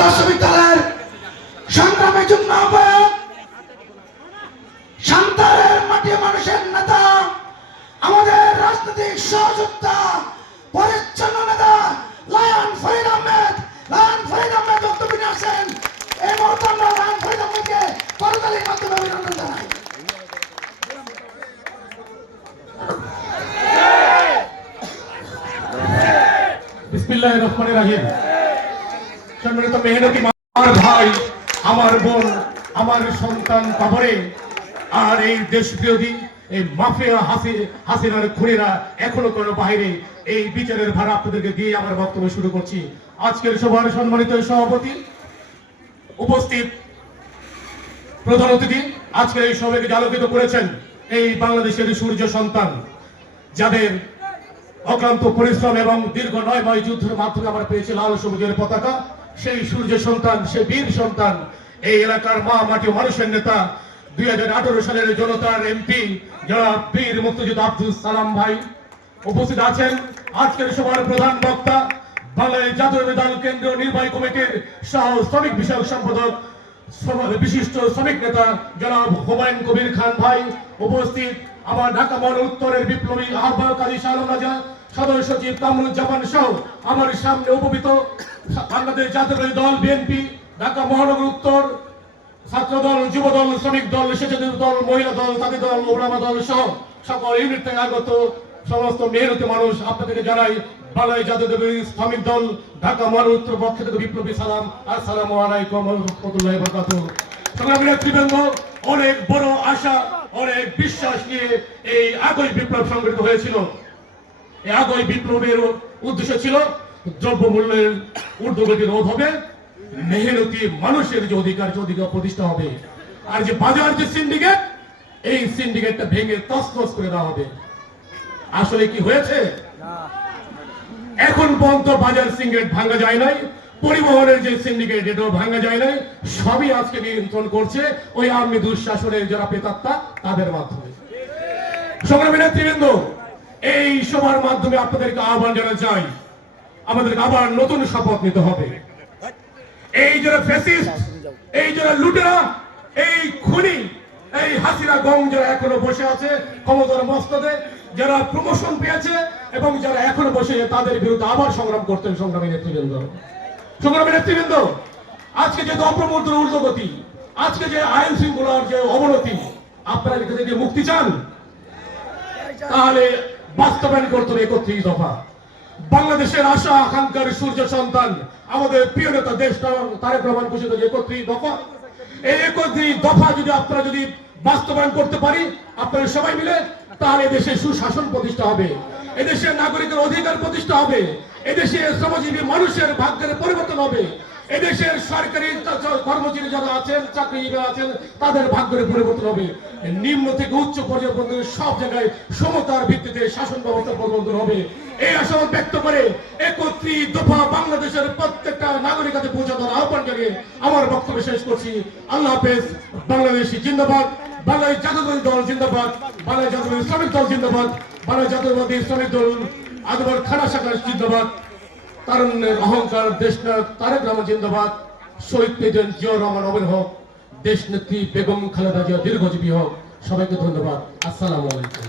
আদর্শ বিদ্যালয়ের সংগ্রামের জন্য সন্তানের মাটি মানুষের নেতা, আমাদের রাজনৈতিক সহযোদ্ধা, পরিচ্ছন্ন নেতা লায়ন ফরিদ আহমেদ। লায়ন ফরিদ আহমেদ বক্তব্য নিয়ে আসেন। এই মুহূর্তে আমরা লায়ন ফরিদ আহমেদকে করতালির মাধ্যমে অভিনন্দন জানাই। বিসমিল্লাহির রহমানির রহিম। সম্মানিত মেহনতি আমার ভাই, আমার বোন, আমার সন্তান কবরে, আর এই দেশ বিরোধী এই মাফিয়া হাসিনার খুনিরা এখনো কোনো বাইরে, এই বিচারের ভার আপনাদেরকে দিয়ে আমার বক্তব্য শুরু করছি। আজকের সভার সম্মানিত সভাপতি, উপস্থিত প্রধান অতিথি, আজকের এই সভাকে আলোকিত করেছেন এই বাংলাদেশের সূর্য সন্তান, যাদের অক্লান্ত পরিশ্রম এবং দীর্ঘ 9 মাস যুদ্ধের মাধ্যমে আমরা পেয়েছি লাল সবুজের পতাকা। সেই সূর্য সন্তান, সেই বীর সন্তান, এই এলাকার মা মাটি মানুষের নেতা, 2018 সালের জনতার এমপি যারা বীর মুক্তিযোদ্ধা আব্দুল সালাম ভাই উপস্থিত আছেন। আজকের সভার প্রধান বক্তা, বাংলাদেশ জাতীয় দল কেন্দ্রীয় নির্বাহী কমিটির সহ শ্রমিক বিষয়ক সম্পাদক, বিশিষ্ট শ্রমিক নেতা জনাব হুমায়ুন কবির খান ভাই উপস্থিত। আমার ঢাকা মহানগর উত্তরের বিপ্লবী আহ্বায়ক কাজী শাহ আলম রাজা, সদস্য সচিব কামরুজ্জামান সহ আমার সামনে উপবিত বাংলাদেশ জাতীয় দল বিএনপি, ঢাকা মহানগর উত্তর ছাত্র দল, যুব দল, শ্রমিক দল, স্বেচ্ছাসেবক দল, মহিলা দল, জাতি দল, ওলামা দল সহ সকল ইউনিট থেকে আগত সমস্ত মেহনতি মানুষ, আপনাদেরকে জানাই বাংলাদেশ জাতীয় শ্রমিক দল ঢাকা মহানগর উত্তর পক্ষ থেকে বিপ্লবী সালাম। আসসালামু আলাইকুম ওয়া রাহমাতুল্লাহি ওয়া বারাকাতুহু। সংগ্রামী নেতৃবৃন্দ, অনেক বড় আশা, অনেক বিশ্বাস নিয়ে এই আগস্ট বিপ্লব সংগঠিত হয়েছিল। এই আগস্ট বিপ্লবের উদ্দেশ্য ছিল দ্রব্যমূল্যের ঊর্ধ্বগতি রোধ হবে, মেহনতি মানুষের যে অধিকার প্রতিষ্ঠা হবে, আর যে বাজার যে সিন্ডিকেট, এই সিন্ডিকেটটা ভেঙে তছনছ করে দেওয়া হবে। আসলে কি হয়েছে? এখন পর্যন্ত বাজার সিন্ডিকেট ভাঙা যায় নাই, পরিবহনের যে সিন্ডিকেট এটাও ভাঙা যায় নাই। সবই আজকে নিয়ন্ত্রণ করছে ওই আওয়ামী দুঃশাসনের যারা প্রেতাত্মা, তাদের মাধ্যমে। সংগ্রামী নেতৃবৃন্দ, এই সভার মাধ্যমে আপনাদেরকে আহ্বান জানাতে চাই, আমাদেরকে আবার নতুন শপথ নিতে হবে। এই যারা ফ্যাসিস্ট, এই যারা লুটেরা, এই খুনি, এই হাসিনা গং যারা এখনো বসে আছে ক্ষমতার মস্তদে, যারা প্রমোশন পেয়েছে এবং যারা এখনো বসে, তাদের বিরুদ্ধে আবার সংগ্রাম করতেন। সংগ্রামী নেতৃবৃন্দ, সংগ্রামী নেতৃবৃন্দ, আজকে যে অপ্রমত্তর ঊর্ধ্বগতি, আজকে যে আইন শৃঙ্খলার যে অবনতি, আপনারা যদি মুক্তি চান তাহলে বাস্তবায়ন করতে হবে 31 দফা। বাংলাদেশের আশা আকাঙ্ক্ষার সূর্য সন্তান, আমাদের প্রিয় নেতা দেশ তারেক রহমান ঘোষিত যে 31 দফা, এই 31 দফা যদি আপনারা যদি বাস্তবায়ন করতে পারি আপনারা সবাই মিলে, তাহলে দেশে সুশাসন প্রতিষ্ঠা হবে, এদেশের নাগরিকের অধিকার প্রতিষ্ঠা হবে, এদেশের শ্রমজীবী মানুষের ভাগ্যের পরিবর্তন হবে, এদেশের সরকারি কর্মচারী যারা আছেন, চাকরিজীবী আছেন, তাদের ভাগ্যের পরিবর্তন হবে। নিম্ন থেকে উচ্চ পর্যায় পর্যন্ত সব জায়গায় সমতার ভিত্তিতে শাসন ব্যবস্থা পরিবর্তন হবে। এই আশাবাদ ব্যক্ত করে 31 দফা বাংলাদেশের প্রত্যেকটা নাগরিক কাছে পৌঁছে দেওয়ার আহ্বান জানিয়ে আমার বক্তব্য শেষ করছি। আল্লাহ হাফেজ। বাংলাদেশ জিন্দাবাদ, বাংলাদেশ জাতীয়তাবাদী দল জিন্দাবাদ, বাংলাদেশ জাতীয়তাবাদী শ্রমিক দল জিন্দাবাদ, বাংলাদেশ জাতীয়তাবাদী শ্রমিক দল আদবার খানা শাখা জিন্দাবাদ, তারুণ্যের অহংকার দেশনায়ক তারেক রহমান জিন্দাবাদ, শহীদ প্রেসিডেন্ট জিয়াউর রহমান অমর হোক, দেশ নেত্রী বেগম খালেদা জিয়া দীর্ঘজীবী হোক। সবাইকে ধন্যবাদ। আসসালামু আলাইকুম।